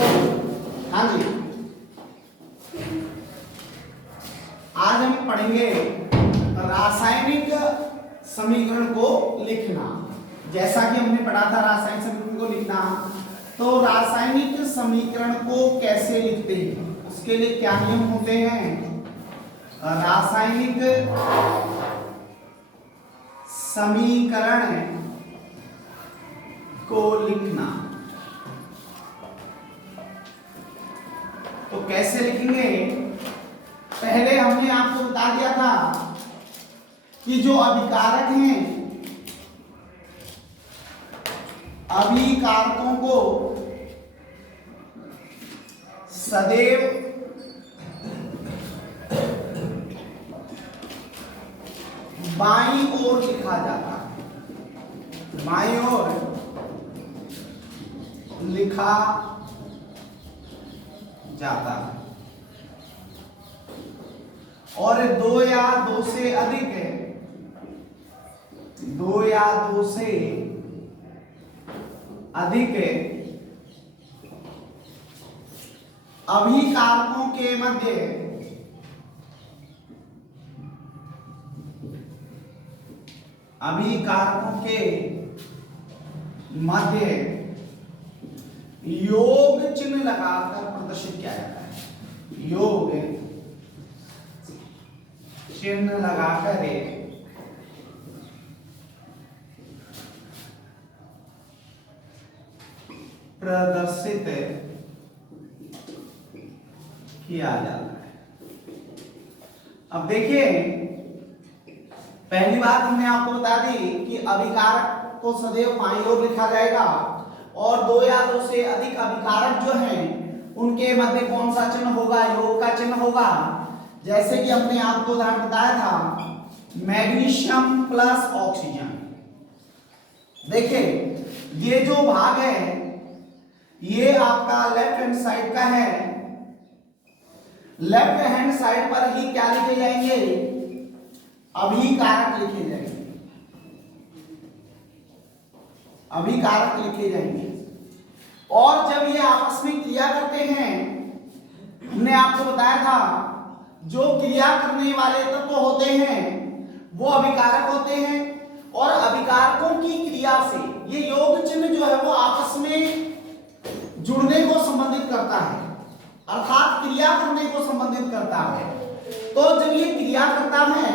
हाँ जी, आज हम पढ़ेंगे रासायनिक समीकरण को लिखना। जैसा कि हमने पढ़ा था रासायनिक समीकरण को लिखना, तो रासायनिक समीकरण को कैसे लिखते हैं, उसके लिए क्या नियम होते हैं। रासायनिक समीकरण को लिखना तो कैसे लिखेंगे। पहले हमने आपको बता दिया था कि जो अभिकारक हैं, अभिकारकों को सदैव बाईं ओर लिखा जाता है, बाईं ओर लिखा जाता है, और दो या दो से अधिक है, दो या दो से अधिक अभिकारकों के मध्य अभिकारकों के मध्य योग चिन्ह लगाकर प्रदर्शित किया जाता है। योग चिन्ह लगाकर प्रदर्शित किया जाता है। अब देखिए, पहली बात हमने आपको बता दी कि अभिकारक को सदैव बाईं ओर लिखा जाएगा, और दो या दो से अधिक अभिकारक जो हैं उनके मध्य कौन सा चिन्ह होगा, योग का चिन्ह होगा। जैसे कि हमने आपको उदाहरण बताया था, मैग्नीशियम प्लस ऑक्सीजन। देखिए, ये जो भाग है ये आपका लेफ्ट हैंड साइड का है। लेफ्ट हैंड साइड पर ही क्या लिखे जाएंगे, अभिकारक लिखे जाएंगे, अभिकारक लिखे जाएंगे। और जब ये आपस में क्रिया करते हैं, हमने आपको बताया था जो क्रिया करने वाले तत्व होते हैं वो अभिकारक होते हैं, और अभिकारकों की क्रिया से ये योग चिन्ह जो है वो आपस में जुड़ने को संबंधित करता है, अर्थात क्रिया करने को संबंधित करता है। तो जब ये क्रिया करता है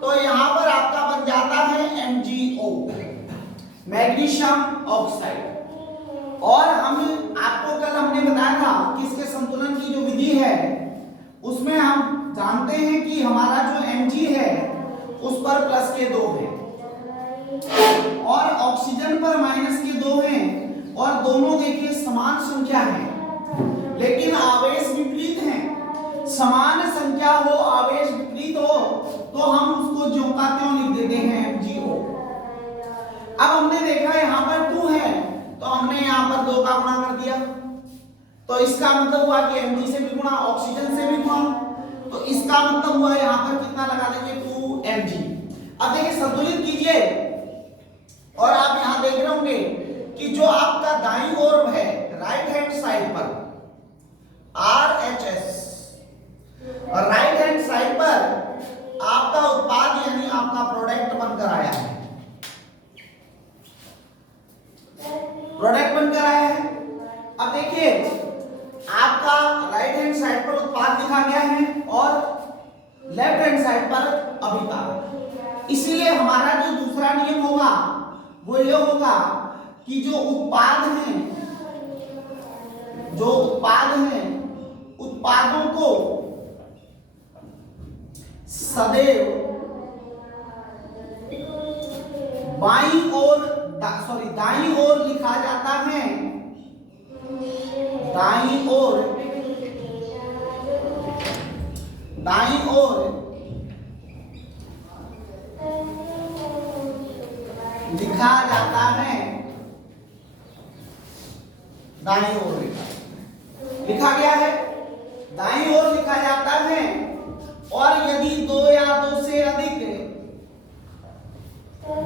तो यहां पर आपका बन जाता है MgO, मैग्नीशियम ऑक्साइड। और हम आपको कल हमने बताया था कि इसके संतुलन की जो विधि है उसमें हम जानते हैं कि हमारा जो Mg है उस पर प्लस के 2 हैं और ऑक्सीजन पर माइनस के 2 हैं, और दोनों देखिए समान संख्या है लेकिन आवेश विपरीत हैं। समान संख्या हो, आवेश विपरीत हो, तो हम उसको ज्यों का त्यों लिख देते हैं MgO। अब हमने देखा यहाँ पर 2 है तो हमने यहाँ पर 2 का गुणा कर दिया, तो इसका मतलब हुआ कि Mg से भी गुणा, ऑक्सीजन से भी गुणा, तो इसका मतलब हुआ यहाँ पर कितना लगा देंगे 2Mg। अब देखिए संतुलित कीजिए, और आप यहाँ देख रहे होंगे कि जो आपका दाईं ओर है राइट हैंड साइड पर RHS, और राइट हैंड साइड पर आपका उत्पाद यानी आपका प्रोडक्ट बनकर आया है, प्रोडक्ट बनकर आया है। अब देखिए आपका राइट हैंड साइड पर उत्पाद लिखा गया है और लेफ्ट हैंड साइड पर अभिकारक। इसलिए हमारा जो दूसरा नियम होगा वो ये होगा कि जो उत्पाद हैं, जो उत्पाद हैं, उत्पादों को सदैव बाईं ओर दाईं ओर लिखा जाता है, दाईं ओर लिखा जाता है, दाईं ओर लिखा गया है, दाईं ओर लिखा जाता है। और यदि 2 या 2 से अधिक,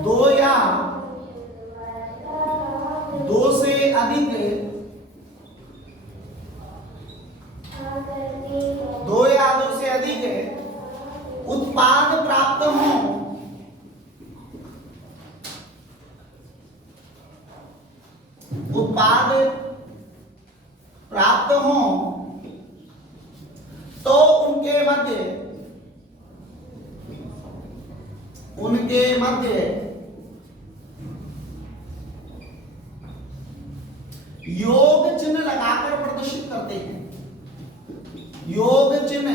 2 या 2 से अधिक उत्पाद प्राप्त हो, उत्पाद प्राप्त हो तो उनके मध्य योग चिन्ह लगाकर प्रदर्शित करते हैं। योग चिन्ह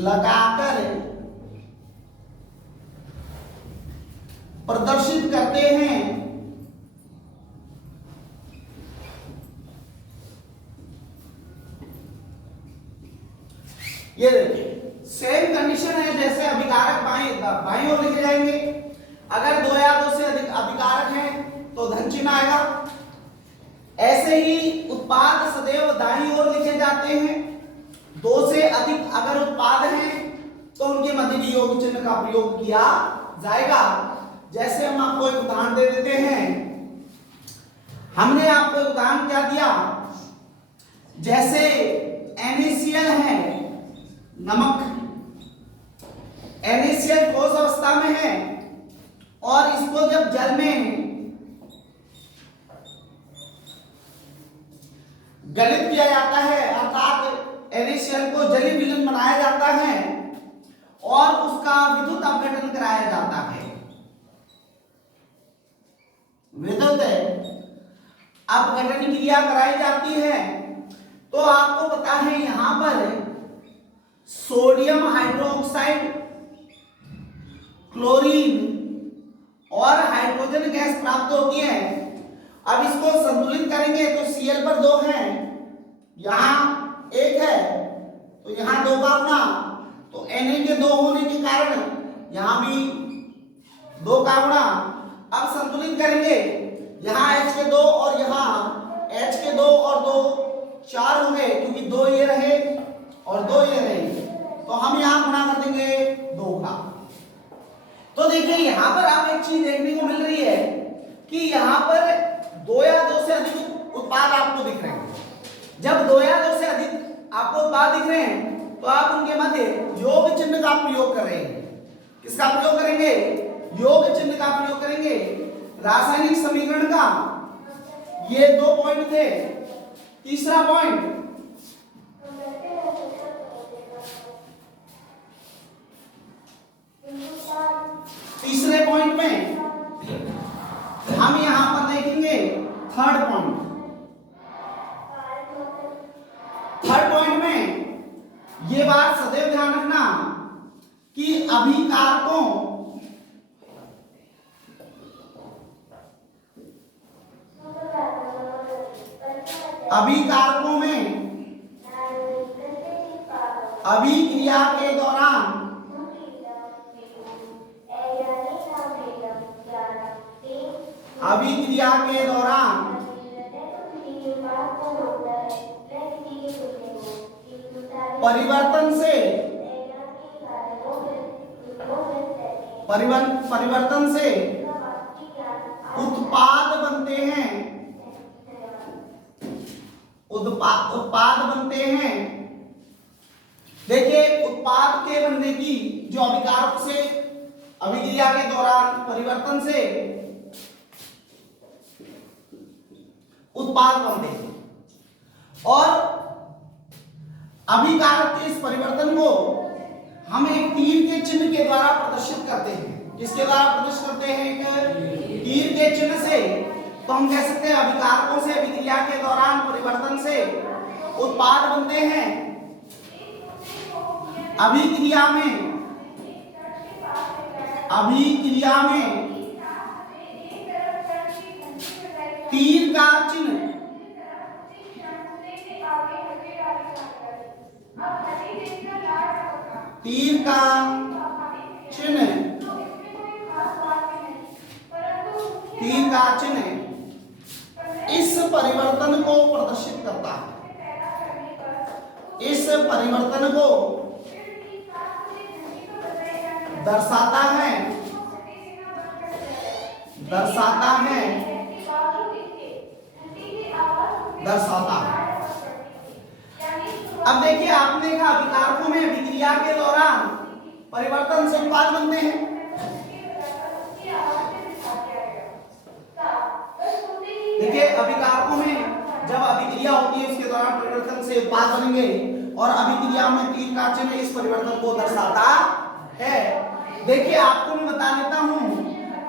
लगाकर प्रदर्शित करते हैं। ये देखिए सेम कंडीशन है जैसे अभिकारक बाईं ओर लिखे जाएंगे। अगर दो या दो से अधिक अभिकारक हैं तो धन चिन्ह आएगा। ऐसे ही उत्पाद सदैव दाईं ओर लिखे जाते हैं। दो से अधिक अगर उत्पाद हैं तो उनके मध्य भी योग चिन्ह का प्रयोग किया जाएगा। जैसे हम आपको एक उदाहरण दे देते हैं। हमने आपको एक उदाहरण क्या दिया, जैसे NaCl है नमक, NaCl ठोस अवस्था में है और इसको जब जल में गलित किया जाता है अर्थात NaCl को जलीय विलयन बनाया जाता है और उसका विद्युत अपघटन कराया जाता है। विद्युत अपघटन क्रिया कराई जाती है तो आपको पता है यहां पर सोडियम हाइड्रोक्साइड, क्लोरीन और हाइड्रोजन गैस प्राप्त होती है। अब इसको संतुलित करेंगे तो Cl पर 2 है, यहां 1 है तो यहां 2 का गुना, तो Na के 2 होने के कारण यहां भी 2 का गुना। अब संतुलित करेंगे, यहां H के 2 और यहां H के 2 और 2 4 हो गए क्योंकि 2 ये रहे और 2 ये रहे, तो हम यहां गुणा कर देंगे 2 का। तो देखिए यहां पर आप एक चीज देखने को मिल रही है कि यहां पर 2 या 2 से अधिक उत्पाद आपको दिख रहे हैं। जब 2 या 2 से अधिक आपको उत्पाद दिख रहे हैं तो आप उनके मध्य योग चिन्ह का प्रयोग कर रहे हैं। किसका प्रयोग करेंगे? योग चिन्ह का प्रयोग करेंगे। रासायनिक समीकरण का ये 2 पॉइंट थे। तीसरा पॉइंट, तीसरे पॉइंट में हम यहां पर देखेंगे थर्ड पॉइंट। थर्ड पॉइंट में ये बात सदैव ध्यान रखना कि अभिकारकों में अभिक्रिया के दौरान परिवर्तन से उत्पाद बनते हैं। उत्पाद बनते हैं। देखिए उत्पाद के बनने की जो अभिकारक से अभिक्रिया के दौरान परिवर्तन से उत्पाद बनते हैं और अभिकारक के इस परिवर्तन को हम एक तीर के चिन्ह के द्वारा प्रदर्शित करते हैं। किसके द्वारा प्रदर्शित करते हैं? एक तीर के चिन्ह से। तो हम कह सकते हैं अभिकारकों से अभिक्रिया के दौरान परिवर्तन से उत्पाद बनते हैं। अभिक्रिया में तीर का चिन्ह इस परिवर्तन को प्रदर्शित करता है। इस परिवर्तन को दर्शाता है अब देखिए आपने देखा अभिकारकों में अभिक्रिया के दौरान परिवर्तन से उत्पाद बनते हैं। देखिए अभिकारकों में जब अभिक्रिया होती है उसके दौरान परिवर्तन से उत्पाद बनेंगे और अभिक्रिया में तीर का चिन्ह इस परिवर्तन को दर्शाता है। देखिए आपको मैं बता देता हूं,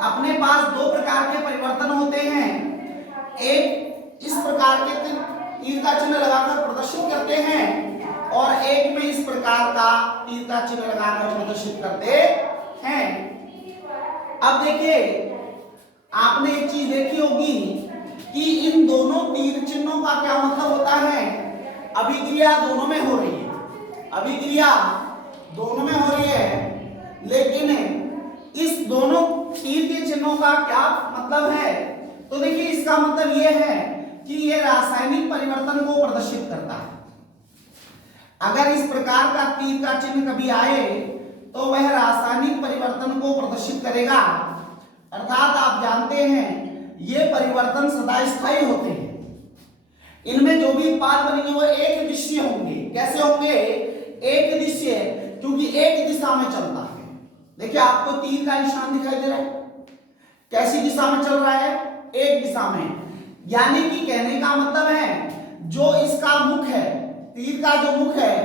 अपने पास दो प्रकार के परिवर्तन होते हैं। एक इस प्रकार के तीर का चिन्ह लगाकर प्रदर्शित करते हैं और एक में इस प्रकार का तीर का चिन्ह लगाकर प्रदर्शित करते हैं। अब देखिए आपने एक चीज देखी होगी कि इन दोनों तीर चिन्हों का क्या मतलब होता है। अभिक्रिया दोनों में हो रही है, अभिक्रिया दोनों में हो रही है, लेकिन इस दोनों तीर के चिन्हों का क्या मतलब है। तो देखिए इसका मतलब यह है कि यह रासायनिक परिवर्तन को प्रदर्शित करता है। अगर इस प्रकार का तीर का चिन्ह कभी आए तो वह रासायनिक परिवर्तन को प्रदर्शित करेगा, अर्थात आप जानते हैं ये परिवर्तन सदा स्थायी होते हैं। इनमें जो भी उत्पाद बनेंगे वो एक दिशीय होंगे। कैसे होंगे? एक दिशीय, क्योंकि एक दिशा में चलता है। देखिए आपको तीर का निशान दिखाई दे रहा है, कैसी दिशा में चल रहा है? एक दिशा में। यानी कि कहने का मतलब है जो इसका मुख है, तीर का जो मुख है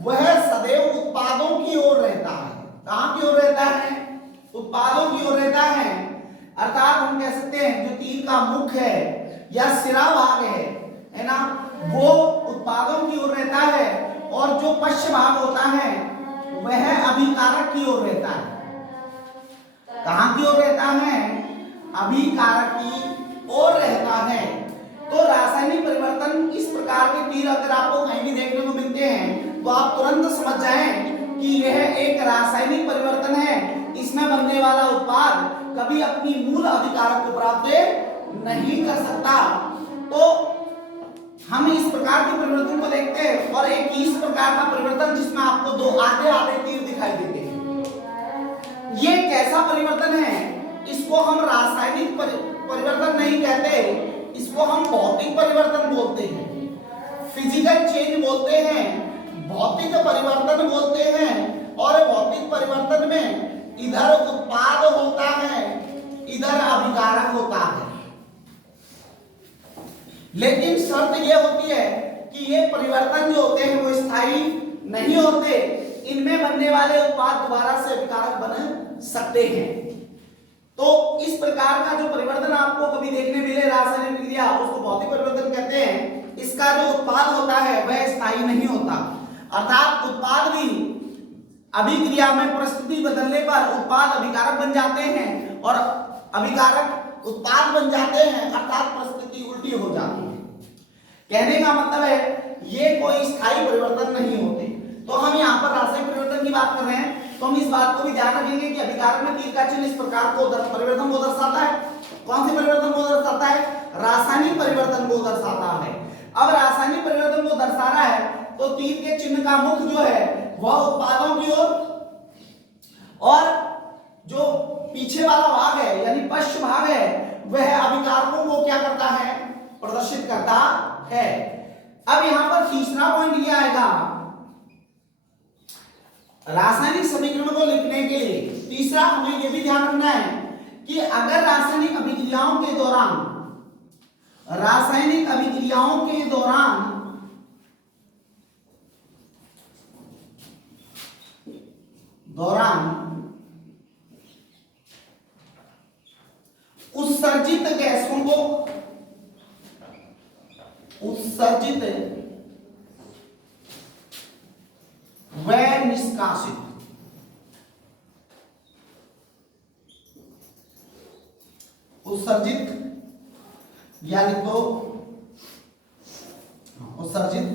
वह सदैव उत्पादों की ओर रहता है। कहां की ओर रहता है? उत्पादों की ओर रहता है। अर्थात हम कह सकते हैं जो तीर का मुख है या सिरा भाग है ना, वो उत्पादों की ओर रहता है और जो पश्च भाग होता है वह अभिकारक की ओर रहता है। कहां की ओर रहता है? अभिकारक की ओर रहता है। तो रासायनिक परिवर्तन इस प्रकार के तीर अगर आपको कहीं भी देखने को मिलते हैं तो आप तुरंत समझ जाएं कि यह एक रासायनिक परिवर्तन है। इसमें बनने वाला उत्पाद कभी अपनी मूल अभिकारक को प्राप्त नहीं कर सकता। तो हम इस प्रकार के परिवर्तन को देखते हैं और एक इस प्रकार का परिवर्तन जिसमें आपको दो आधे आधे तीर दिखाई देते हैं। ये कैसा परिवर्तन है? इसको हम रासायनिक परिवर्तन नहीं कहते, इसको हम भौतिक परिवर्तन बोलते हैं, फिजिकल चेंज बोलते हैं, भौतिक परिवर्तन बोलते हैं। और भौतिक परिवर्तन में इधर उत्पाद होता है, इधर अभिकारक होता है। लेकिन शर्त यह होती है कि ये परिवर्तन जो होते हैं वो स्थायी नहीं होते। इनमें बनने वाले उत्पाद दोबारा से अभिकारक बन सकते हैं। तो इस प्रकार का जो परिवर्तन आपको कभी देखने मिले रासायनिक क्रिया, उसको भौतिक परिवर्तन कहते हैं। इसका जो उत्पाद होता है वह स्थायी नहीं होता, अर्थात उत्पाद भी अभिक्रिया में परिस्थिति बदलने पर उत्पाद अभिकारक बन जाते हैं और अभिकारक उत्पाद बन जाते हैं, अर्थात परिस्थिति उल्टी हो जाती है। कहने का मतलब है ये कोई स्थायी परिवर्तन नहीं होते। तो हम यहाँ पर रासायनिक परिवर्तन की बात कर रहे हैं तो हम इस बात को भी ध्यान रखेंगे कि अभिकारक में तीर का चिन्ह इस प्रकार को परिवर्तन को दर्शाता है। कौन से परिवर्तन को दर्शाता है? रासायनिक परिवर्तन को दर्शाता है। अब रासायनिक परिवर्तन को दर्शा रहा है तो तीर के चिन्ह का मुख जो है वह उत्पादों की ओर और जो पीछे वाला भाग है यानी पश्च भाग है वह अभिकारकों को क्या करता है? प्रदर्शित करता है। अब यहां पर तीसरा पॉइंट ये आएगा रासायनिक समीकरण को लिखने के लिए। तीसरा हमें यह भी ध्यान रखना है कि अगर रासायनिक अभिक्रियाओं के दौरान उत्सर्जित गैसों को उत्सर्जित व निष्कासित उत्सर्जित यानी तो उत्सर्जित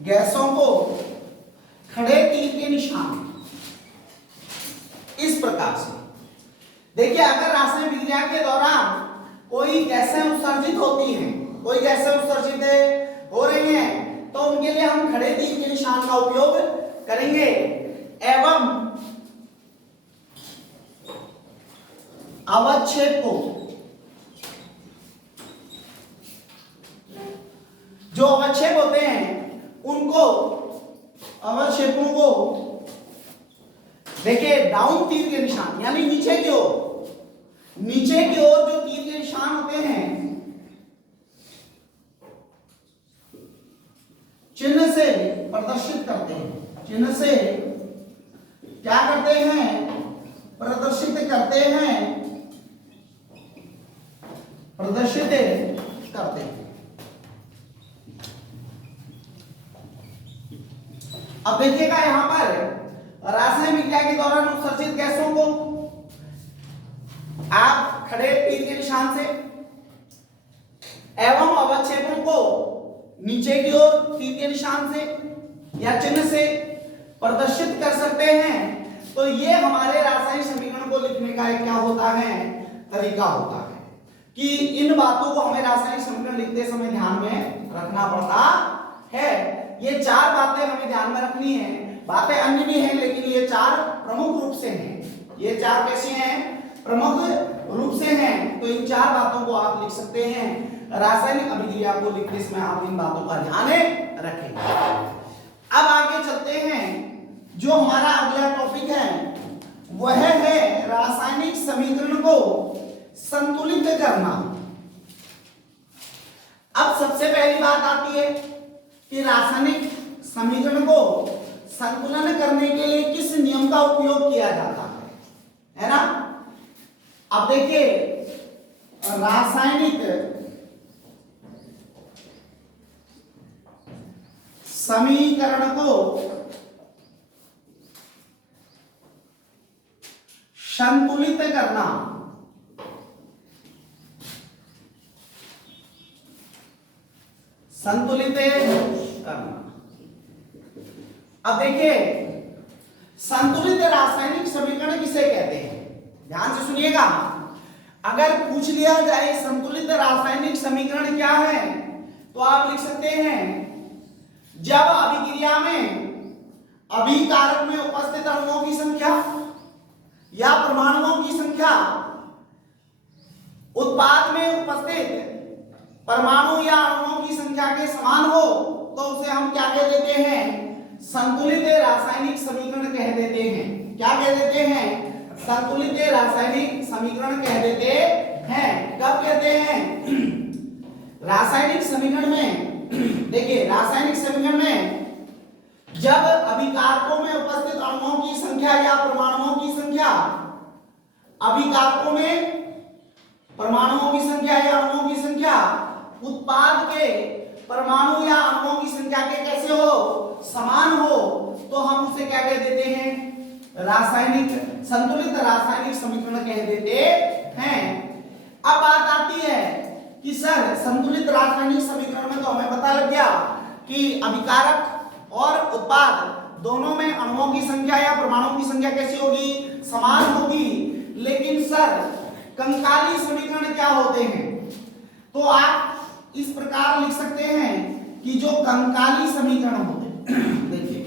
गैसों को खड़े तीर के निशान इस प्रकार से। देखिए अगर रासायनिक विक्रिया के दौरान कोई गैसें उत्सर्जित होती हैं, कोई गैसें उत्सर्जित हो रही हैं तो उनके लिए हम खड़े तीर के निशान का उपयोग करेंगे। एवं अवक्षेप को, जो अवक्षेप होते हैं उनको, अवक्षेपों को देखिए डाउन तीर के निशान यानी नीचे की ओर, नीचे की ओर जो तीर के निशान होते हैं चिन्ह से प्रदर्शित करते हैं, चिन्ह से क्या करते हैं, प्रदर्शित करते हैं, प्रदर्शित करते हैं। अब देखिएगा यहां पर रासायनिक विक्रिया के दौरान उत्सर्जित गैसों को आप खड़े तीर के निशान से एवं अवक्षेपों को नीचे की ओर तीर के निशान से या चिन्ह से प्रदर्शित कर सकते हैं। तो ये हमारे रासायनिक समीकरण को लिखने का एक क्या होता है, तरीका होता है कि इन बातों को हमें रासायनिक समीकरण लिखते समय ध्यान में रखना पड़ता है। ये चार बातें हमें ध्यान में रखनी है, बातें अन्य भी हैं लेकिन ये चार प्रमुख रूप से हैं। ये चार कैसी हैं, प्रमुख रूप से हैं। तो इन चार बातों को आप लिख सकते हैं। रासायनिक अभिक्रिया को लिखते समय आप इन बातों का ध्यान रखेंगे। अब आगे चलते हैं, जो हमारा अगला टॉपिक है वह है रासायनिक समीकरण को संतुलित करना। अब सबसे पहली बात आती है कि रासायनिक समीकरण को संतुलन करने के लिए किस नियम का उपयोग किया जाता है ना। अब देखिए रासायनिक समीकरण को संतुलित करना, संतुलित करना। अब देखिए संतुलित रासायनिक समीकरण किसे कहते हैं, ध्यान से सुनिएगा। अगर पूछ लिया जाए संतुलित रासायनिक समीकरण क्या है तो आप लिख सकते हैं जब अभिक्रिया में अभिकारक में उपस्थित अणुओं की संख्या या परमाणुओं की संख्या उत्पाद में उपस्थित परमाणु या अणुओं की संख्या के समान हो तो उसे हम क्या कह देते हैं, संतुलित रासायनिक समीकरण कह देते हैं। क्या कह देते हैं, संतुलित रासायनिक समीकरण कह देते हैं। कब कहते हैं, रासायनिक समीकरण में। देखिए रासायनिक समीकरण में जब अभिकारकों में उपस्थित अणुओं की संख्या या परमाणुओं की संख्या, अभिकारकों में परमाणुओं की संख्या या अणुओं की संख्या उत्पाद के परमाणु या अणुओं की संख्या के कैसे हो, समान हो, तो हम उसे क्या कह देते हैं, रासायनिक संतुलित रासायनिक समीकरण कह देते हैं। अब बात आती है कि सर संतुलित रासायनिक समीकरण में तो हमें पता लग गया कि अभिकारक और उत्पाद दोनों में अणुओं की संख्या या परमाणुओं की संख्या कैसी होगी, समान होगी। लेकिन सर कंकाली समीकरण क्या होते हैं, तो आप इस प्रकार लिख सकते हैं कि जो कंकाली समीकरण होते हैं, देखिए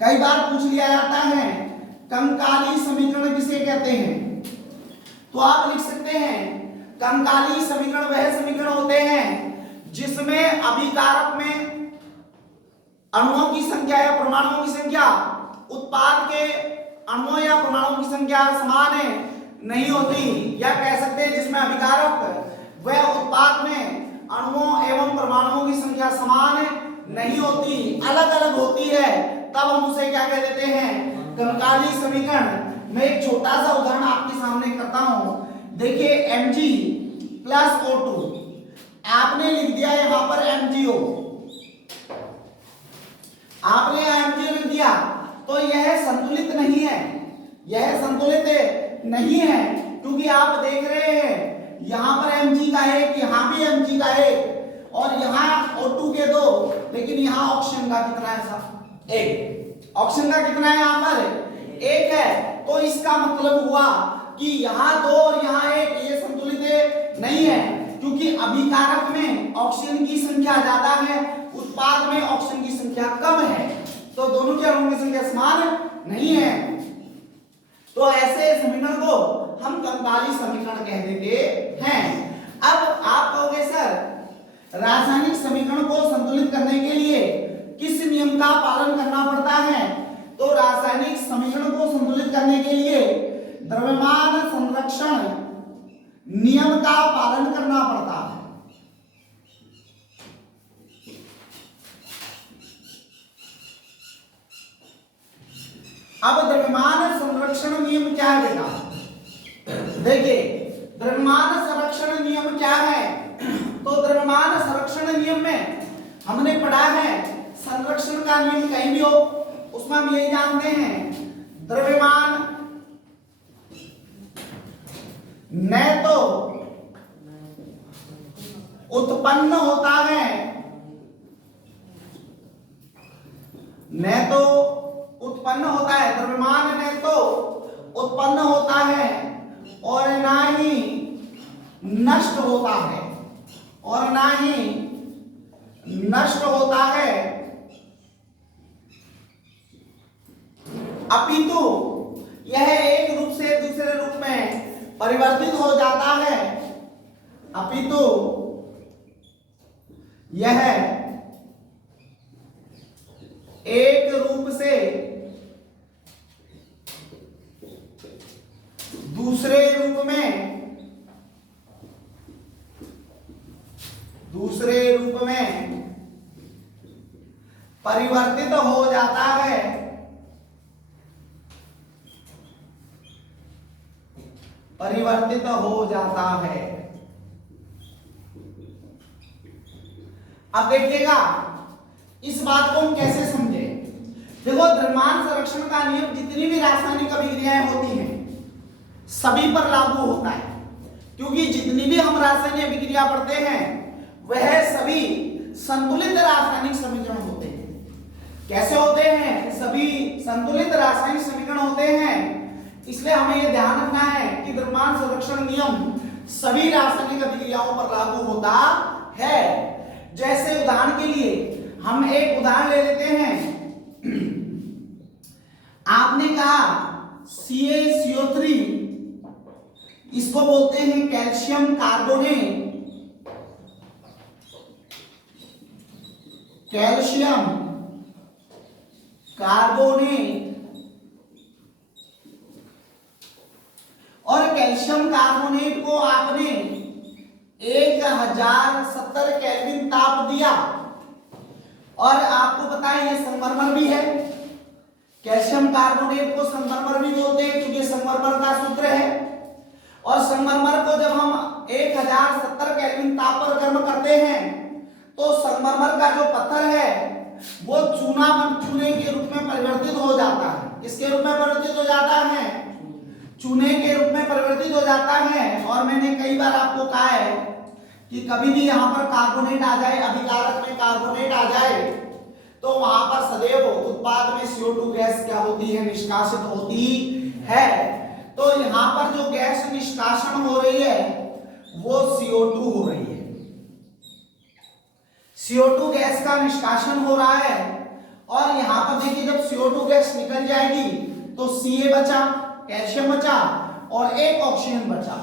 कई बार पूछ लिया जाता है कंकाली समीकरण किसे कहते हैं, तो आप लिख सकते हैं कंकाली समीकरण वह समीकरण होते हैं जिसमें अभिकारक में अणुओं की संख्या या परमाणुओं की संख्या उत्पाद के अणुओं या परमाणुओं की संख्या समान नहीं होती, या कह सकते हैं जिसमें अभिकारक वह उत्पाद में अणुओं एवं परमाणुओं की संख्या समान नहीं होती, अलग अलग होती है, तब हम उसे क्या कह देते हैं, कंकाली समीकरण। मैं एक छोटा सा उदाहरण आपके सामने करता हूं। देखिए Mg प्लस O2, आपने लिख दिया यहां पर MgO, आपने यहां MgO लिख दिया, तो यह संतुलित नहीं है, यह संतुलित नहीं है, क्योंकि आप देख रहे हैं यहां पर Mg का एक, यहां भी Mg का एक, और यहां O2 के दो, लेकिन यहां ऑक्सीजन का कितना है साहब, एक। ऑक्सीजन का कितना है यहां पर, एक है। तो इसका मतलब हुआ कि यहां दो और यहां एक, ये संतुलित नहीं है, क्योंकि अभिकारक में ऑक्सीजन की संख्या ज्यादा है, उत्पाद में ऑक्सीजन की संख्या कम है, तो दोनों के अणुओं की संख्या समान नहीं है। तो ऐसे समीकरण को हम कंकाली समीकरण कह देते हैं। अब आप कहोगे सर रासायनिक समीकरण को संतुलित करने के लिए किस नियम का पालन करना पड़ता है? तो रासायनिक समीकरण को संतुलित करने के लिए द्रव्यमान संरक्षण नियम का पालन करना पड़ता है। अब द्रव्यमान संरक्षण नियम क्या है बेटा? देखिए द्रव्यमान संरक्षण नियम क्या है? तो द्रव्यमान संरक्षण नियम में हमने पढ़ा है संरक्षण का नियम कहीं भी हो उसमें हम यही जानते हैं द्रव्यमान न तो उत्पन्न होता है द्रव्यमान न तो उत्पन्न होता है और ना ही नष्ट होता है अपितु यह एक रूप से दूसरे रूप में परिवर्तित हो जाता है। अपितु यह एक रूप से दूसरे रूप में परिवर्तित हो जाता है। अब देखिएगा इस बात को हम कैसे समझे। देखो द्रव्यमान संरक्षण का नियम जितनी भी रासायनिक अभिक्रियाएं होती हैं सभी पर लागू होता है, क्योंकि जितनी भी हम रासायनिक अभिक्रिया पढ़ते हैं वह सभी संतुलित रासायनिक समीकरण होते हैं। कैसे होते हैं? सभी संतुलित रासायनिक समीकरण होते हैं। इसलिए हमें यह ध्यान रखना है कि द्रव्यमान संरक्षण नियम सभी रासायनिक अभिक्रियाओं पर लागू होता है। जैसे उदाहरण के लिए हम एक उदाहरण ले लेते हैं। आपने कहा CaCO3 इसको बोलते हैं कैल्शियम कार्बोनेट। और कैल्शियम कार्बोनेट को आपने 1070 केल्विन ताप दिया और आपको पता है ये संगमरमर भी है। कैल्शियम कार्बोनेट को संगमरमर भी बोलते हैं क्योंकि संगमरमर का सूत्र है। और संगमरमर को जब हम 1070 केल्विन ताप पर गर्म करते हैं तो संगमरमर का जो पत्थर है वो चूने के रूप में परिवर्तित हो जाता है। किसके रूप में परिवर्तित हो जाता है? चूने के रूप में परिवर्तित हो जाता है। और मैंने कई बार आपको कहा है कि कभी भी यहाँ पर कार्बोनेट आ जाए, अभिकारक में कार्बोनेट आ जाए, तो वहां पर सदैव उत्पाद में CO2 गैस क्या होती है? निष्कासित होती है। तो यहाँ पर जो गैस निष्कासन हो रही है वो CO2 हो रही है। CO2 गैस का निष्कासन हो रहा है और यहाँ पर देखिए जब CO2 गैस निकल जाएगी तो Ca बचा, कैल्शियम बचा और एक ऑक्सीजन बचा।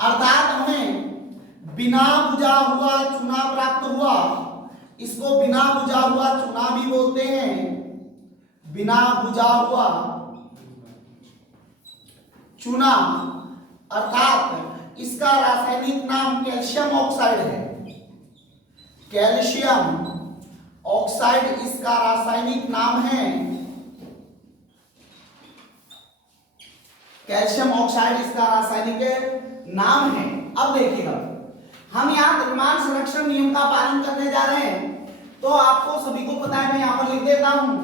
अर्थात हमें बिना बुझा हुआ चूना प्राप्त हुआ। इसको बिना बुझा हुआ चूना भी बोलते हैं। बिना बुझा हुआ चूना अर्थात इसका रासायनिक नाम कैल्शियम ऑक्साइड है। कैल्शियम ऑक्साइड इसका रासायनिक नाम है। कैल्शियम ऑक्साइड इसका रासायनिक नाम है। अब देखिएगा हम यहाँ द्रव्यमान संरक्षण नियम का पालन करने जा रहे हैं तो आपको सभी को पता है, मैं यहाँ पर लिख देता हूं।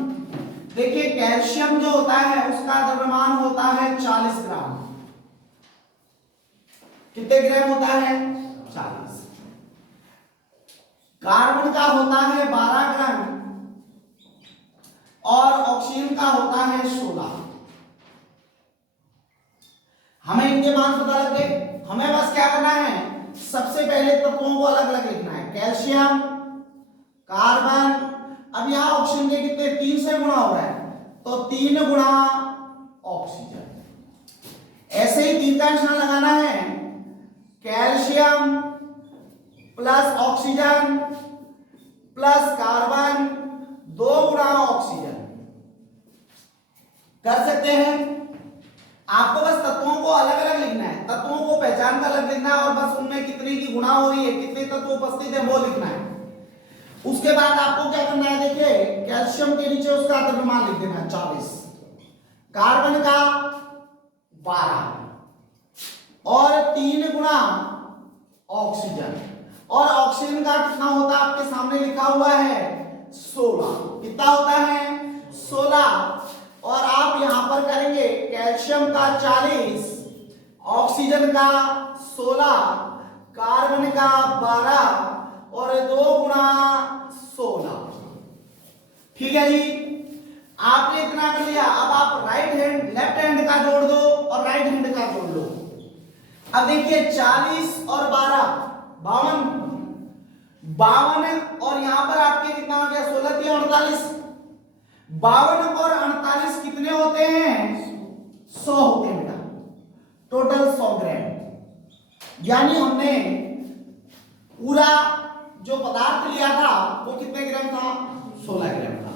देखिए कैल्शियम जो होता है उसका द्रव्यमान होता है 40 ग्राम। कितने ग्राम होता है? 40। कार्बन का होता है 12 ग्राम और ऑक्सीजन का होता है 16। हमें इनके मान पता लग गए। हमें बस क्या करना है, सबसे पहले तत्वों को अलग अलग लिखना है। कैल्शियम, कार्बन, अब यहां ऑक्सीजन के कितने 3 से गुणा हो रहा है तो 3 गुणा ऑक्सीजन। ऐसे ही 3 का निशान लगाना है, calcium plus oxygen plus carbon 2 गुणा ऑक्सीजन कर सकते हैं। आपको बस तत्वों को अलग अलग लिखना है, तत्वों को पहचान कर अलग लिखना है और बस उनमें कितने की गुणा हो रही है, कितने तत्व उपस्थित है वो लिखना है। उसके बाद आपको क्या करना है, देखिए कैल्शियम के नीचे उसका द्रव्यमान लिख देना है 40, कार्बन का 12 और 3 गुणा ऑक्सीजन, और ऑक्सीजन का कितना होता है आपके सामने लिखा हुआ है 16। कितना होता है 16। और आप यहां पर करेंगे कैल्शियम का 40, ऑक्सीजन का 16, कार्बन का 12 और 2 गुणा 16। ठीक है जी, आपने इतना कर लिया। अब आप राइट हैंड लेफ्ट हैंड का जोड़ दो और राइट हैंड का जोड़ लो। अब देखिए 40 और 12 52 और यहां पर आपके कितना हो गया 16 3 48। 52 और 48 कितने होते हैं 100 होते हैं बेटा, टोटल 100 ग्राम। यानी हमने पूरा जो पदार्थ लिया था वो कितने ग्राम था 16 ग्राम था,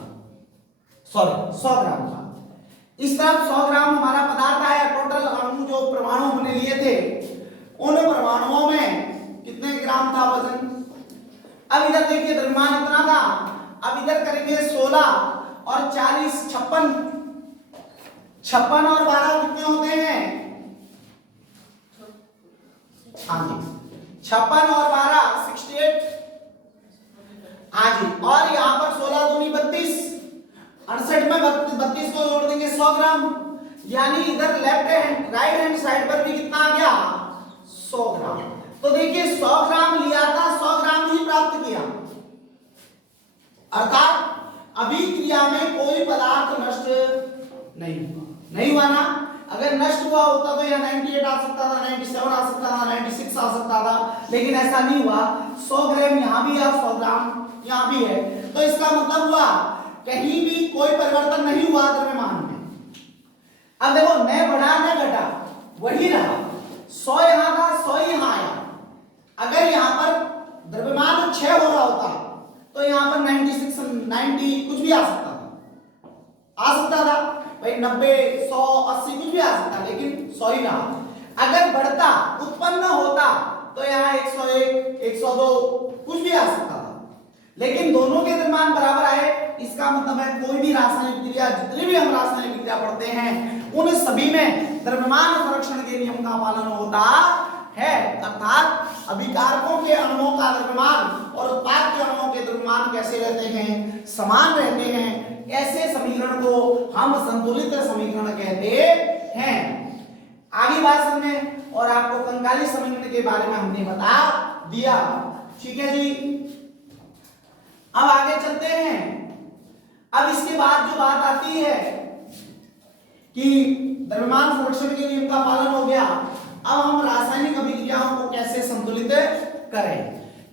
सॉरी 100 ग्राम था। इस तरफ 100 ग्राम हमारा पदार्थ आया। टोटल अणु जो परमाणु हमने लिए थे उन परमाणुओं में कितने ग्राम था वजन। अब इधर देखिए द्रव्यमान इतना था, अब इधर करेंगे 16 और 40 56 और 12 कितने होते हैं, हाँ जी 56 और 12 68, हाँ जी। और यहाँ पर 16 दूनी 32, 68 में 32 को जोड़ देंगे 100 ग्राम। यानी इधर left hand right hand side पर भी कितना आ गया 100 ग्राम। तो देखिए 100 ग्राम लिया था, 100 ग्राम ही प्राप्त किया। अर्थात अभिक्रिया में कोई पदार्थ नष्ट नहीं हुआ ना। अगर नष्ट हुआ होता तो यह 98 आ सकता था, 97 आ सकता था, 96 आ सकता था, लेकिन ऐसा नहीं हुआ। 100 ग्राम यहाँ भी है, 100 ग्राम यहाँ भी है, तो इसका मतलब हुआ कहीं भी कोई परिवर्तन नहीं हुआ द्रव्यमान में। अब देखो न बढ़ा न घटा, वही रहा। 100 यहाँ था, 100 यहाँ आया। अगर यहाँ पर द्रव्यमान 6 हो रहा होता तो यहाँ पर 96 90 कुछ भी आ सकता था भाई, 90 100 80 कुछ भी आ सकता, लेकिन 100 ही रहा। अगर बढ़ता उत्पन्न होता तो यहाँ 101 102 कुछ भी आ सकता था, लेकिन दोनों के द्रव्यमान बराबर आए। इसका मतलब है कोई भी रासायनिक क्रिया, जितनी भी हम रासायनिक क्रिया पढ़ते हैं उन सभी में द्रव्यमान संरक्षण के नियम का पालन होता है। अर्थात अभिकारकों के अणुओं का द्रव्यमान और उत्पाद के अणुओं के द्रव्यमान कैसे रहते हैं, समान रहते हैं। ऐसे समीकरण को हम संतुलित समीकरण कहते हैं। आगे बात समझे, और आपको कंकाली समीकरण के बारे में हमने बता दिया। ठीक है जी, अब आगे चलते हैं। अब इसके बाद जो बात आती है कि द्रव्यमान संरक्षण के नियम का पालन हो गया, अब हम रासायनिक अभिक्रियाओं को कैसे संतुलित करें।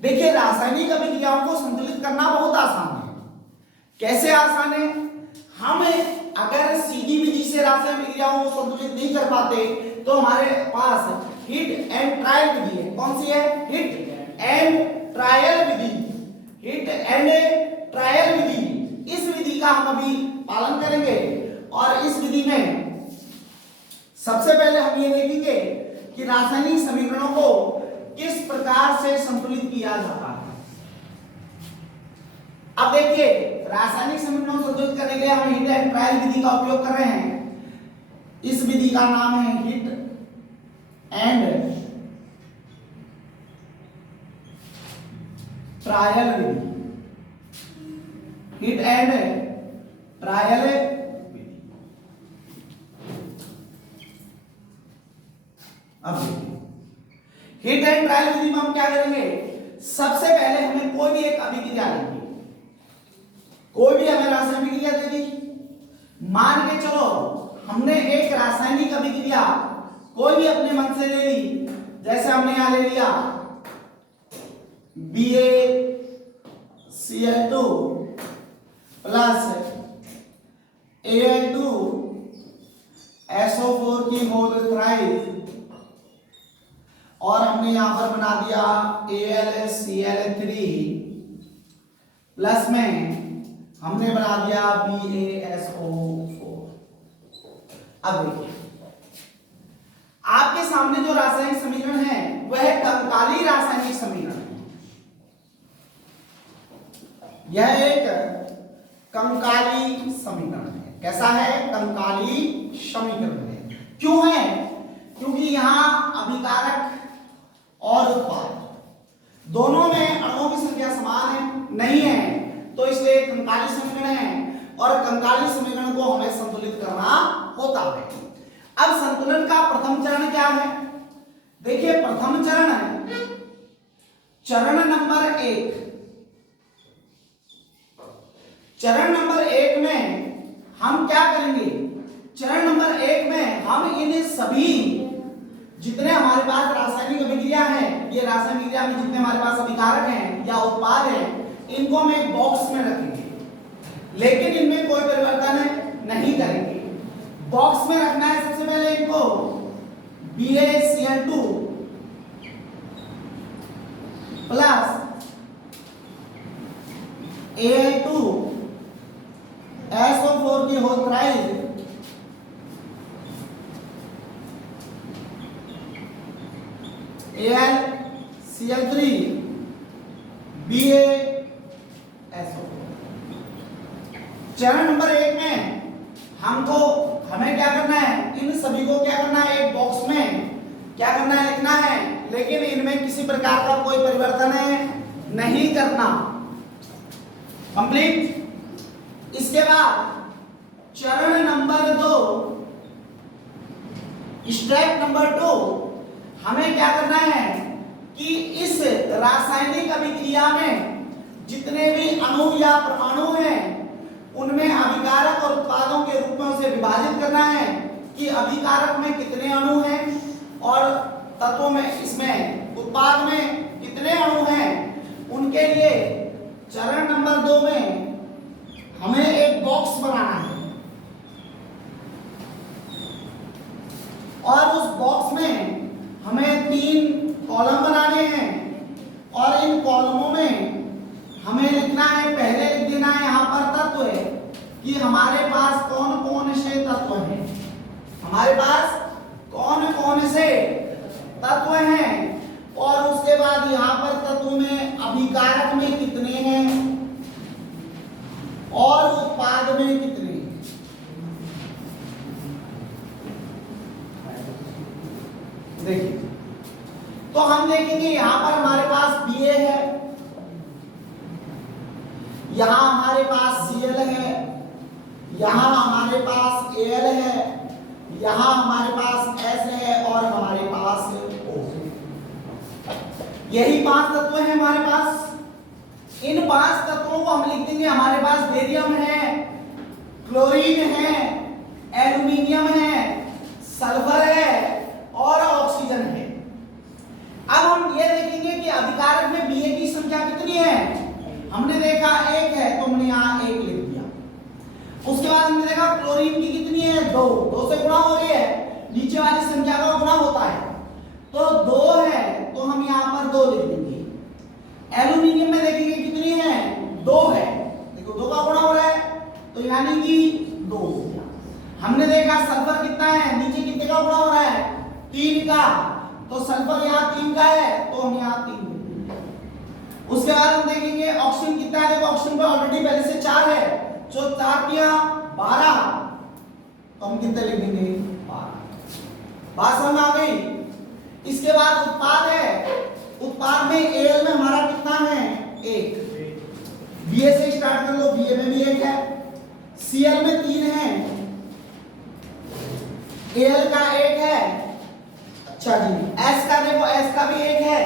देखिए रासायनिक अभिक्रियाओं को संतुलित करना बहुत आसान है। कैसे आसान है, हम अगर सीधी विधि से रासायनिक अभिक्रियाओं को संतुलित नहीं कर पाते तो हमारे पास हिट एंड ट्रायल विधि है। कौन सी है, हिट एंड ट्रायल विधि। हिट एंड ट्रायल विधि, इस विधि का हम अभी पालन करेंगे। और इस विधि में सबसे पहले हम ये देखेंगे कि रासायनिक समीकरणों को किस प्रकार से संतुलित किया जाता है। अब देखिए रासायनिक समीकरणों को संतुलित करने के लिए हम हिट एंड ट्रायल विधि का उपयोग कर रहे हैं। इस विधि का नाम है हिट एंड ट्रायल विधि। हिट एंड ट्रायल विधि। अब हिट एंड ट्रायल विधि में हम क्या करेंगे, सबसे पहले हमें कोई भी एक अभिक्रिया लेंगे। कोई भी हमें रासायनिक अभिक्रिया दे दी, मान के चलो हमने एक रासायनिक अभिक्रिया कोई भी अपने मन से ले ली। जैसे हमने यहां ले लिया BaCl2 प्लस Al2SO4 की की होल थ्राइस, और हमने यहां पर बना दिया AlCl3 प्लस में हमने बना दिया BaSO4। अब देखिए आपके सामने जो रासायनिक समीकरण है वह कंकाली रासायनिक समीकरण है। यह एक कंकाली समीकरण है। कैसा है? कंकाली समीकरण है। क्यों है? क्योंकि यहां अभिकारक और उत्पाद दोनों में अणुओं की संख्या समान है नहीं है, तो इसलिए कंकाली समीकरण है और कंकाली समीकरण को हमें संतुलित करना होता है। अब संतुलन का प्रथम चरण क्या है? देखिए प्रथम चरण है चरण नंबर 1। चरण नंबर 1 में हम क्या करेंगे? चरण नंबर 1 में हम इन सभी जितने हमारे पास रासायनिक अभिक्रिया है, ये रासायनिक अभिक्रिया में जितने हमारे पास अभिकारक हैं या उत्पाद हैं, इनको हम एक बॉक्स में रखेंगे, लेकिन इनमें कोई परिवर्तन नहीं करेंगे। बॉक्स में रखना है सबसे पहले इनको BaCl2 प्लस Al2SO4 की होल थ्राइस AlCl3 BaSO4। चरण नंबर 1 में हमें क्या करना है? इन सभी को क्या करना है? एक बॉक्स में क्या करना है? लिखना है, लेकिन इनमें किसी प्रकार का कोई परिवर्तन नहीं करना। कंप्लीट। इसके बाद चरण नंबर 2 स्टेप नंबर 2 हमें क्या करना है कि इस रासायनिक अभिक्रिया में जितने भी अणु या परमाणु हैं उनमें अभिकारक और उत्पादों के रूप में उसे विभाजित करना है कि अभिकारक में कितने अणु हैं और तत्वों में इसमें उत्पाद में कितने अणु हैं। उनके लिए चरण नंबर 2 में हमें एक बॉक्स बनाना है और उस बॉक्स में हमें 3 कॉलम बनाने हैं और इन कॉलमों में हमें लिखना है, पहले लिख देना है यहाँ पर तत्व है कि हमारे पास कौन कौन से तत्व हैं, हमारे पास कौन कौन से तत्व हैं, और उसके बाद यहाँ पर तत्व में अभिकारक में कितने हैं और उत्पाद में कितने हैं। देखिए तो हम देखेंगे यहां पर हमारे पास Ba है, यहां हमारे पास Cl है, यहां हमारे पास Al है, यहां हमारे पास S है और हमारे पास O है। यही 5 तत्व हैं हमारे पास। इन 5 तत्वों को हम लिख देंगे, हमारे पास बेरियम है, क्लोरीन है, एल्यूमिनियम है, सल्फर है और ऑक्सीजन है। अब हम ये देखेंगे कि अभिकारक में Ba की संख्या कितनी है। हमने देखा 1 है तो हमने यहाँ 1 लिख दिया। उसके बाद हमने देखा क्लोरीन की कितनी है 2, 2 से गुणा हो रही है, नीचे वाली संख्या का गुणा होता है, तो 2 है तो हम यहाँ पर 2 लिख देंगे। एल्यूमिनियम में देखेंगे कितनी है 2 है, देखो 2 का गुणा हो रहा है तो यानी कि 2 हो गया। हमने देखा सल्फर कितना है, नीचे कितने का गुणा हो रहा है 3 का, तो सल्फर यहाँ 3 का है तो हम यहाँ 3 लिखेंगे। उसके बाद हम देखेंगे ऑक्सीजन कितना है, देखो ऑक्सीजन पर ऑलरेडी पहले से 4 है, जो 4 किया 12, तो हम कितने लिखेंगे 12। बात समझ आ गई। इसके बाद उत्पाद है, उत्पाद में Al में हमारा कितना है 1, Ba से स्टार्ट कर लो, Ba में भी 1 है, Cl में 3 है, Al का 1 है, अच्छा जी, S का देखो S का भी 1 है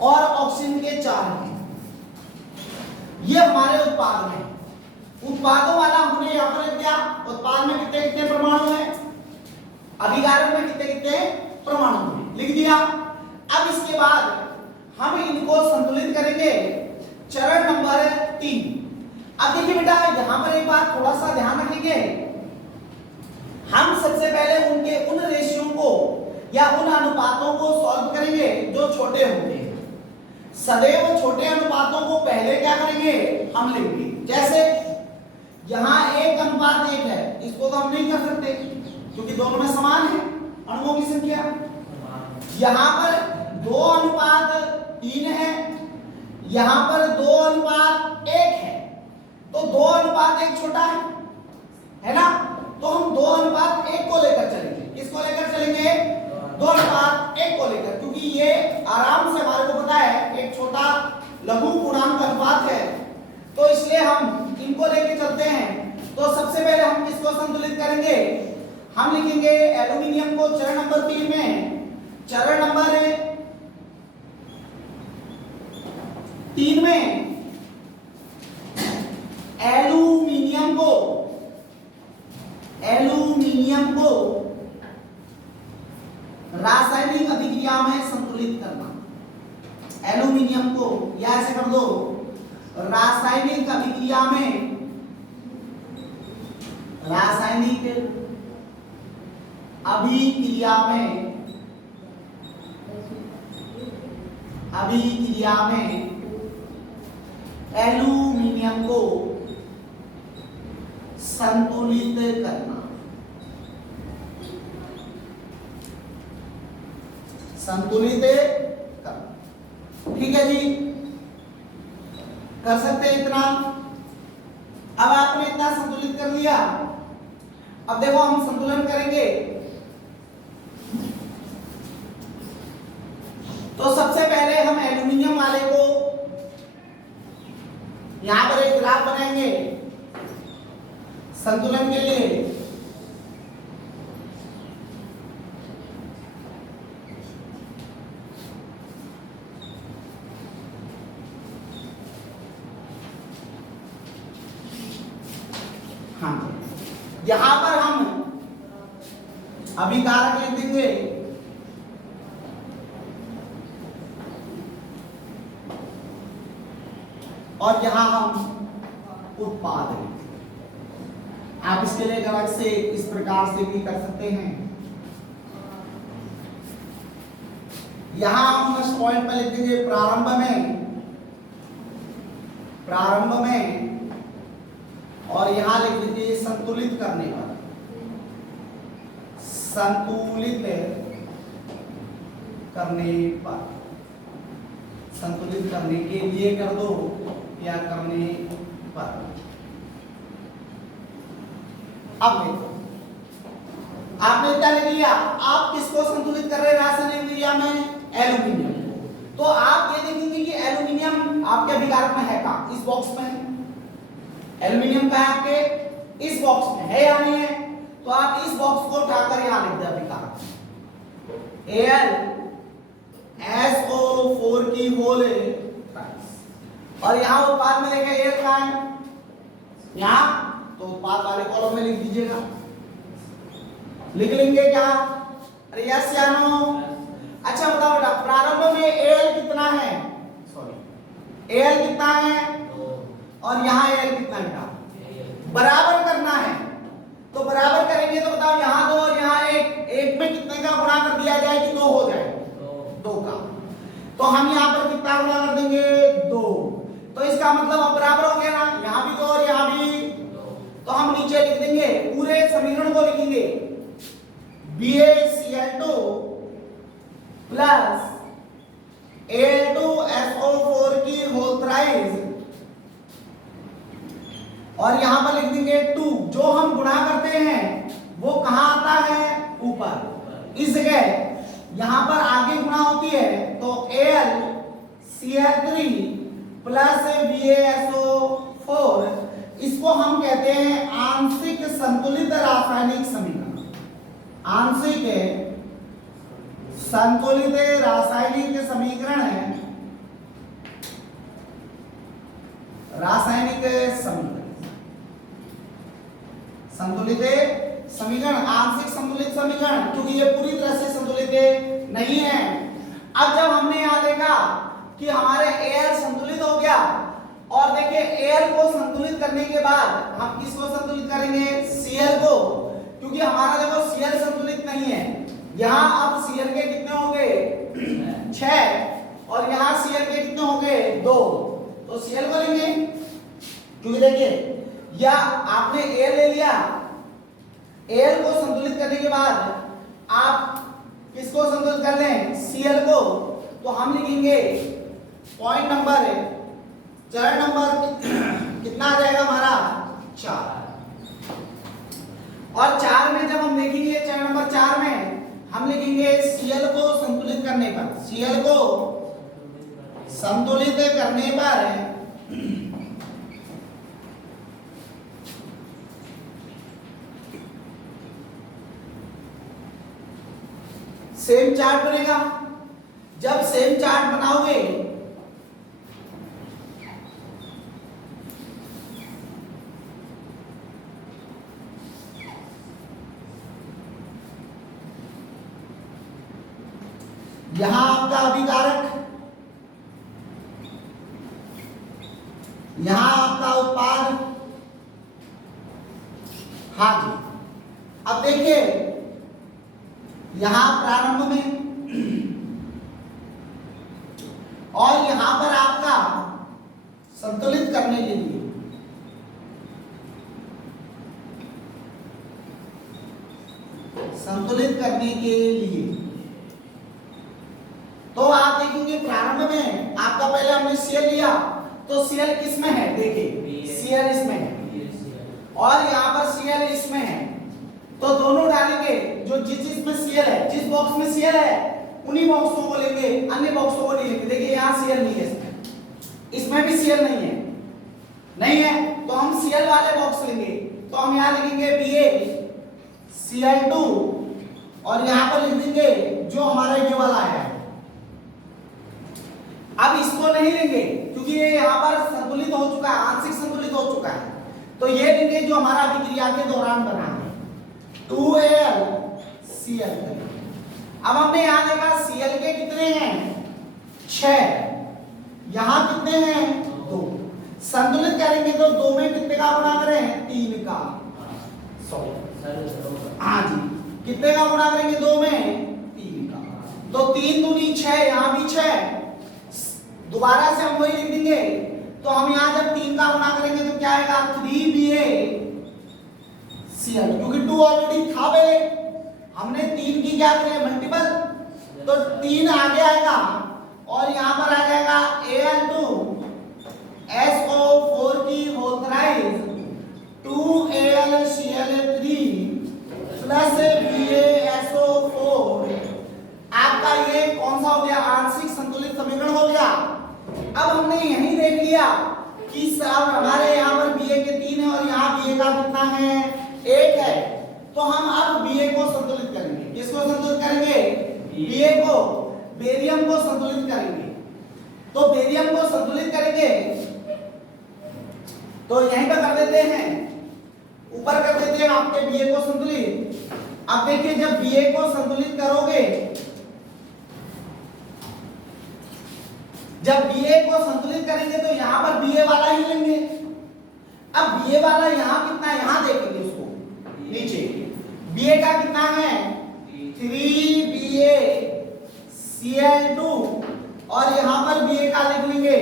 और ऑक्सीजन के 4 हैं। ये हमारे उत्पाद में, उत्पादों वाला हमने यहाँ पर लिख दिया। उत्पाद में कितने कितने परमाणु हैं, अभिकारक में कितने कितने परमाणु हैं, लिख दिया। अब इसके बाद हम इनको संतुलित करेंगे चरण नंबर 3। अब देखिए बेटा यहाँ पर एक बात थोड़ा सा ध्यान रखेंगे, हम सबसे पहले उनके उन रेशियो को या उन अनुपातों को सॉल्व करेंगे जो छोटे होंगे। सदैव छोटे अनुपातों को पहले क्या करेंगे, हम लेंगे। जैसे यहाँ 1:1 है, इसको तो हम नहीं कर सकते क्योंकि दोनों में समान है अणुओं की संख्या। यहाँ पर 2:3 है, यहाँ पर 2:1 है, तो 2:1 छोटा है ना, तो हम 2:1 को लेकर चलेंगे। किसको लेकर चलेंगे, 2:1 को लेकर, क्योंकि ये आराम से हमारे को पता है एक छोटा लघु पूर्णांक अनुपात है, तो इसलिए हम इनको लेके चलते हैं। तो सबसे पहले हम किसको संतुलित करेंगे, हम लिखेंगे एल्यूमिनियम को चरण नंबर 3 में, चरण नंबर 3 में एल्यूमिनियम को रासायनिक अभिक्रिया में संतुलित करना। एल्यूमिनियम को या ऐसे कर दो, रासायनिक अभिक्रिया में एल्यूमिनियम को संतुलित करना। ठीक है जी, कर सकते हैं इतना। अब आपने इतना संतुलित कर लिया, अब देखो हम संतुलन करेंगे। तो सबसे पहले हम एल्यूमिनियम वाले को यहां पर एक ग्राफ बनाएंगे संतुलन के लिए। हाँ, यहां पर हम अभिकारक लिख देंगे और यहां हम उत्पाद लिखेंगे। आप इसके लिए अलग से इस प्रकार से भी कर सकते हैं। यहां हम फर्स्ट पॉइंट पर लिख देंगे प्रारंभ में, और यहां लिख दीजिए संतुलित करने पर। संतुलित करने के लिए कर दो या करने पर। अब देखो, आपने क्या लिख लिया, आप किसको संतुलित कर रहे हैं रासायनिक अभिक्रिया में, एल्यूमिनियम को। तो आप ये देखेंगे कि एल्यूमिनियम आपके अभिकारक में है कहां, इस बॉक्स में है। एल्यूमिनियम का है आपके इस बॉक्स में है या नहीं है, तो आप इस बॉक्स को उठाकर यहां लिख दें अभिकारक AlSO4 की होल और यहां उत्पाद में लेके एयर का है यहां, तो उत्पाद वाले कॉलम में लिख दीजिएगा। लिख लेंगे क्या, अरे यस या नो। अच्छा बताओ बेटा, प्रारंभ में Al कितना है, Al कितना है और यहाँ Al कितना है बेटा, बराबर करना है। तो बराबर करेंगे तो बताओ यहाँ 2 और यहाँ 1, 1 में कितने का गुणा कर दिया जाए कि 2 हो जाए, 2 का। तो हम यहाँ पर कितना गुणा कर देंगे, 2। तो इसका मतलब अब बराबर हो गया ना, यहाँ भी 2 और यहाँ भी 2। तो हम नीचे लिख देंगे, पूरे समीकरण को लिखेंगे BaCl2 प्लस Al2SO4 की होल थ्राइस, और यहां पर लिख देंगे 2। जो हम गुणा करते हैं वो कहां आता है, ऊपर इस जगह। यहां पर आगे गुणा होती है तो AlCl3 प्लस BaSO4, इसको हम कहते हैं आंशिक संतुलित रासायनिक समीकरण। आंशिक संतुलित रासायनिक समीकरण है, रासायनिक समीकरण, संतुलित समीकरण, आंशिक संतुलित समीकरण, क्योंकि ये पूरी तरह से संतुलित नहीं है। अब जब हमने यहां देखा कि हमारे Al संतुलित हो गया, और देखिए Al को संतुलित करने के बाद हम किसको संतुलित करेंगे, Cl को। क्योंकि हमारा देखो Cl संतुलित नहीं है। यहाँ अब Cl के कितने हो गए 6 और यहाँ Cl के कितने हो गए 2, तो Cl को लेंगे क्योंकि देखिए या आपने Al ले लिया, Al को संतुलित करने के बाद आप किसको संतुलित कर लें Cl को, तो हम लिखेंगे पॉइंट नंबर चरण नंबर कितना आ जाएगा हमारा 4। और 4 में जब हम देखेंगे चरण नंबर 4 में हम लिखेंगे Cl को संतुलित करने पर, Cl को संतुलित करने पर सेम चार्ट बनेगा। जब सेम चार्ट बनाओगे यहां आपका अभिकारक, यहां आपका उत्पाद, हाँ जी। अब देखिए यहां प्रारंभ में और यहां पर आपका संतुलित करने के लिए तो आप देखेंगे प्रारंभ में आपका पहले हमने Cl लिया, तो Cl किस में है देखिए Cl इसमें है और यहाँ पर Cl इसमें है, तो दोनों डालेंगे जो जिस में Cl है, जिस बॉक्स में Cl है उन्हीं बॉक्सों को लेंगे, अन्य बॉक्सों को नहीं लेंगे। देखिए यहाँ Cl नहीं है, इसमें भी Cl नहीं है तो हम Cl वाले बॉक्स लेंगे, तो हम यहाँ लिखेंगे BaCl2 और यहाँ पर लिख देंगे जो हमारा ये वाला है। अब इसको नहीं लेंगे क्योंकि ये यहाँ पर संतुलित हो चुका है, आंशिक संतुलित हो चुका है, तो ये लेंगे जो हमारा अभिक्रिया के दौरान बना है 2AlCl। अब हमने यहाँ देखा Cl के कितने हैं 6, यहाँ कितने हैं 2, संतुलित करेंगे तो 2 में कितने का गुणा करें 3 का, हाँ जी, कितने का गुणा करेंगे 2 में 3 का, तो 3 दूनी 6, यहाँ भी 6, दोबारा से हम वही लिख देंगे, तो हम यहाँ जब 3 का गुणा करेंगे तो क्या आएगा 3BaCl, क्योंकि 2 ऑलरेडी था पहले, हमने 3 की क्या करें मल्टीपल, तो 3 आगे आएगा और यहाँ पर आ जाएगा Al2SO4 की whole thrice 2AlCl3 plus BaSO4। आपका ये कौन सा हो गया आंशिक संतुलित समीकरण हो गया। अब हमने यही देख लिया कि सब हमारे यहाँ पर Ba के 3 है और यहाँ Ba का कितना है 1 है, तो हम अब Ba को संतुलित करेंगे। किसको संतुलित करेंगे Ba को, बेरियम को संतुलित करेंगे। तो बेरियम को संतुलित करेंगे तो यहीं पर कर देते हैं, ऊपर कर देते हैं आपके Ba को संतुलित। अब देखिए जब Ba को संतुलित करोगे, जब Ba को संतुलित करेंगे तो यहाँ पर Ba वाला ही लेंगे। अब Ba वाला यहाँ कितना है, यहाँ देखेंगे उसको नीचे, Ba का कितना है 3BaCl2 और यहाँ पर Ba का लिख लेंगे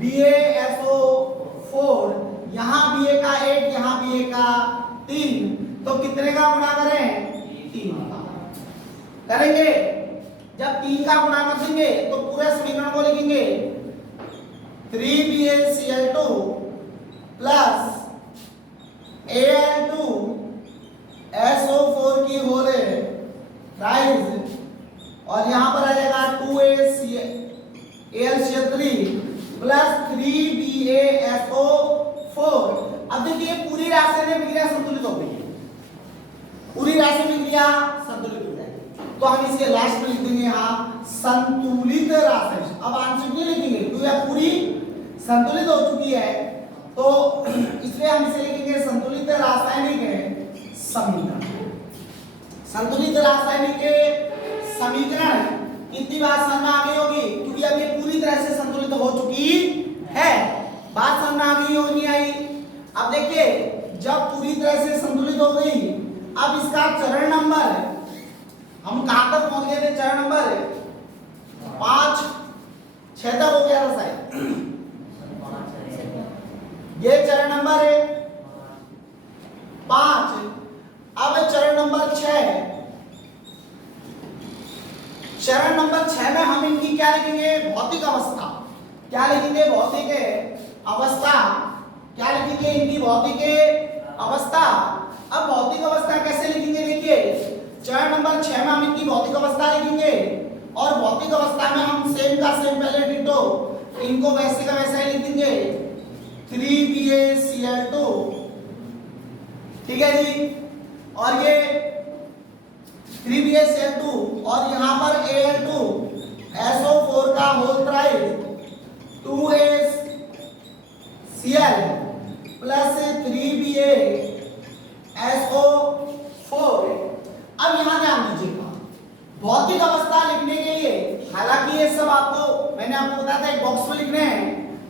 BaSO4, यहाँ Ba का 1, यहाँ Ba का 3, तो कितने का गुणा करें 3 का करेंगे। जब 3 का गुणा कर देंगे तो पूरे समीकरण को लिखेंगे 3BaCl2 प्लस Al2SO4 की होल राइज और यहाँ पर आ जाएगा 2AlCl3 प्लस 3BaSO4। अब देखिए पूरी राशि में विक्रिया संतुलित हो गई है, पूरी राशि में विक्रिया संतुलित हो जाएगी, तो हम इसे लास्ट में लिख देंगे यहाँ संतुलित रासायनिक। अब आंशिक नहीं लिखेंगे क्योंकि अब पूरी संतुलित हो चुकी है, तो इसलिए हम इसे लिखेंगे संतुलित रासायनिक समीकरण। संतुलित रासायनिक समीकरण कितनी बात समझ में आ गई होगी, क्योंकि अब ये पूरी तरह से संतुलित हो चुकी है। बात समझ में आ गई हो नहीं आई। अब देखिए जब पूरी तरह से संतुलित हो गई अब इसका चरण नंबर, हम कहां तक पहुंच गए थे? चरण नंबर 5, 6 तक हो गया था शायद। ये चरण नंबर 5। अब चरण नंबर 6। चरण नंबर 6 में हम इनकी क्या लिखेंगे? भौतिक अवस्था। क्या लिखेंगे? भौतिक अवस्था। क्या लिखेंगे? इनकी भौतिक अवस्था। अब भौतिक अवस्था कैसे लिखेंगे? देखिए, चरण नंबर 6 में हम इनकी भौतिक अवस्था लिखेंगे और भौतिक अवस्था में हम सेम का सेम पहले डिटो इनको वैसे का वैसा ही लिख देंगे, 3BaCl2। ठीक है जी। और ये 3BaCl2 और यहाँ पर Al2SO4 का whole tried 2HCl plus 3BaSO4। अब यहाँ ध्यान दीजिएगा, भौतिक अवस्था लिखने के लिए, हालांकि ये सब आपको मैंने आपको बताया था एक बॉक्स में लिखने हैं,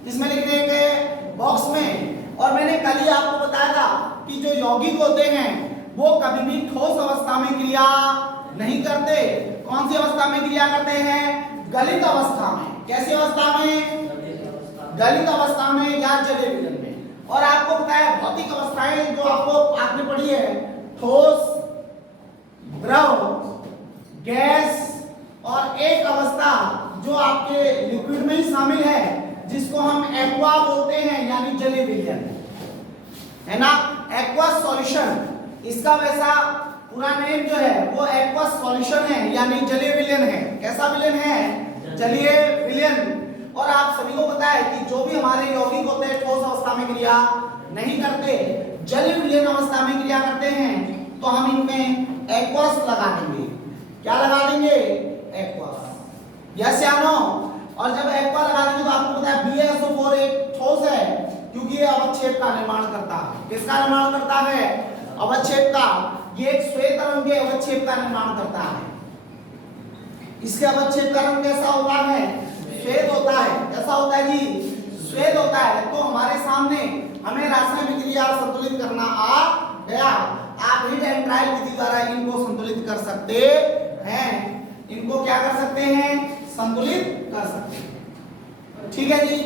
किसमें लिखने हैं? बॉक्स में। और मैंने कल ही आपको बताया था कि जो यौगिक होते हैं वो कभी भी ठोस अवस्था में क्रिया नहीं करते। कौन सी अवस्था में क्रिया करते हैं? गलित अवस्था में। कैसी अवस्था में? गलित अवस्था में या जलीय विलयन में। और आपको पता है भौतिक अवस्थाएं जो आपको आपने पढ़ी है, ठोस, द्रव, गैस और एक अवस्था जो आपके लिक्विड में ही शामिल है, जिसको हम एक्वा बोलते हैं, यानी जलीय विलयन, है ना? एक्वस सॉल्यूशन, इसका वैसा पूरा नेम जो है वो एक्वस सॉल्यूशन है, यानी जलीय विलयन है। कैसा विलयन है? जलीय विलयन। और आप सभी को पता है कि जो भी हमारे यौगिक होते हैं ठोस अवस्था में क्रिया नहीं करते, जलीय विलयन अवस्था में क्रिया करते हैं, तो हम इनमें एक्वस लगा देंगे। क्या लगा देंगे? एक्वस। यस या नो? और जब एक्वा लगा देंगे तो आपको पता है BaSO4 एक ठोस है, क्योंकि ये अवक्षेप का निर्माण करता है। किसका निर्माण करता है? अवक्षेप का। ये एक श्वेत रंग के अवक्षेप का निर्माण करता है। इसके अवक्षेप का रंग कैसा होता है? श्वेत होता है। कैसा होता है जी? श्वेत होता है। तो हमारे सामने हमें रासायनिक विक्रिया संतुलित करना आ गया। आप हीट एंड ट्रायल विधि द्वारा इनको संतुलित कर सकते हैं। इनको क्या कर सकते हैं? संतुलित कर सकते हैं। ठीक है जी।